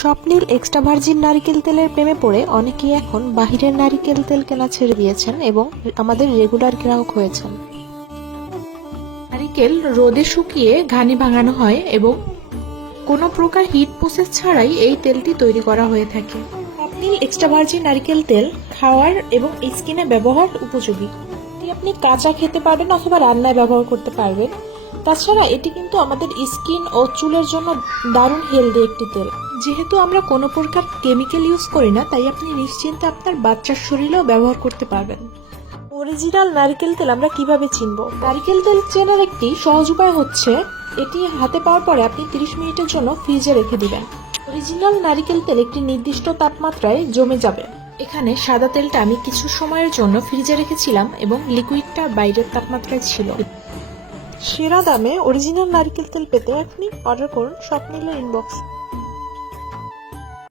স্বপ্নিল extra virgin নারিকেল তেলের প্রেমে পড়ে অনেকেই এখন বাহিরের নারিকেল তেল কেনা ছেড়ে দিয়েছেন এবং আমাদের রেগুলার গ্রাহক হয়েছেন। নারিকেল রোদে শুকিয়ে ঘানি ভাঙানো হয় এবং কোনো প্রকার হিট প্রসেস ছাড়াই এই তেলটি তৈরি করা হয়ে থাকে। স্বপ্নিল এক্সট্রা ভার্জিন নারিকেল তেল খাওয়ার এবং স্কিনে ব্যবহার উপযোগী। এটি আপনি কাঁচা খেতে পারবেন অথবা রান্নায় ব্যবহার করতে পারবেন। তাছাড়া এটি কিন্তু আমাদের স্কিন ও চুলের জন্য দারুণ হেলদি একটি তেল। যেহেতু আমরা কোনো প্রকার কেমিক্যাল ইউজ করি না, তাই আপনি নিশ্চিন্তে আপনার বাচ্চার শরীরেও ব্যবহার করতে পারবেন। অরিজিনাল নারকেল তেল আমরা কিভাবে চিনব? নারকেল তেল চেনার একটি সহজ উপায় হচ্ছে, এটি হাতে পাওয়ার পরে আপনি 30 মিনিটের জন্য ফ্রিজে রেখে দিবেন। অরিজিনাল নারকেল তেল একটি নির্দিষ্ট তাপমাত্রায় জমে যাবে। এখানে সাদা তেলটা আমি কিছু সময়ের জন্য ফ্রিজে রেখেছিলাম এবং লিকুইডটা বাইরের তাপমাত্রায় ছিল। সেরা দামে অরিজিনাল নারকেল তেল পেতে এখনই অর্ডার করুন স্বপ্নিলের ইনবক্স।